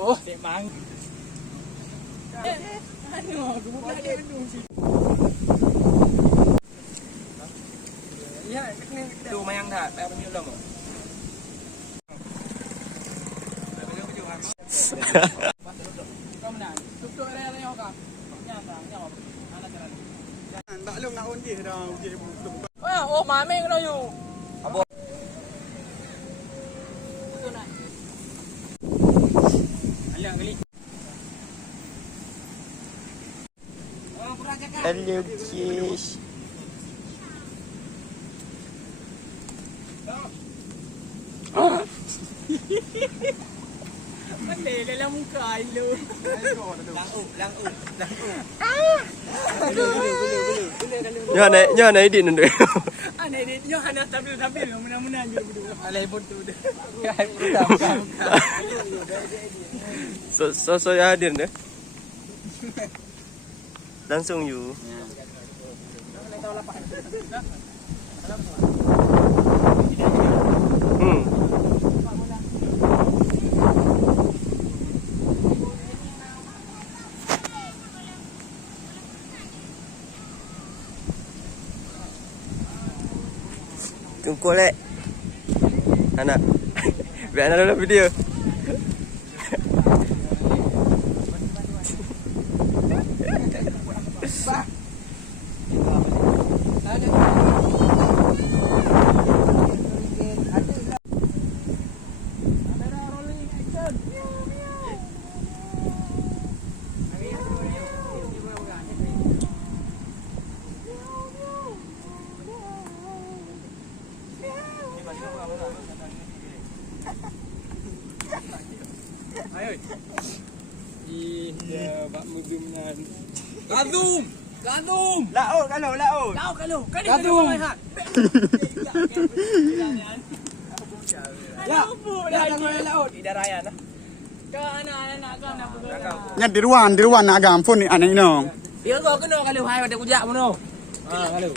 Oh, mang. Ano, gumuha din dun si. Ya, du mayang dah, tak punya ulang. Kau menang. Tutup area yang kau. Nyata, nyawab. Anak jalan. Tak lung nak undi dah undi belum. Oh, mameng dah you. Abo. Betul nak. Alah kali. Hello kiss. Mandela lang mong kailo. Nyo na edit nndo. Ano edit nyo? Hana tampil. Muna-muna nyo berdua. Alay pun tu dah. So hadir deh. Langsung you. Tunggu lek. Anak. Biar anak dalam video. Iya, Pak Mudumnan. Kadum. Laut kalau. Kalau. Kan dia Kadum. Ya, Ya, kalau laut. Tidak raya nah. Kau anak-anak kau nak bergerak. Nya di ruan nak gampun ni anak ini. Dia kau kena kalau hai pada kujak mono. Kalau.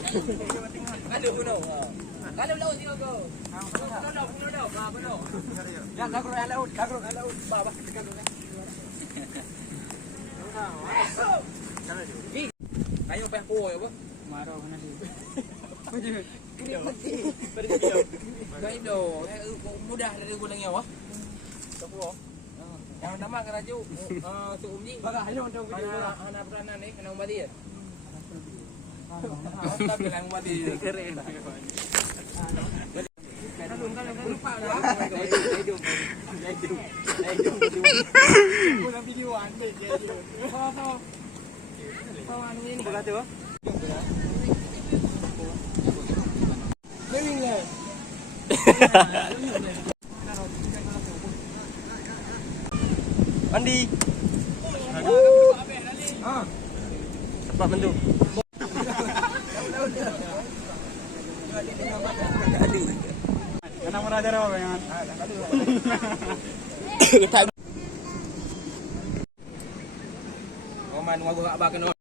Kalau mono. Kalau laut dia kau. Mono. Ya, kagro laut. Baba, kagro. Ayo peh po ya, Bu. Marau kana dia. Kaido, mudah dari gulang ya, wah. Tapo. Yang nama keraju tu umji. Baga ayo untuk video anak peranan ni kena umbati ya. Tapi lang umbati keren. Bukan video ande jadi. Kawan ini berkata apa? Mewing lah. Mandi. Cepat mentu. Anak meraja dah yang. Oman wago abah kena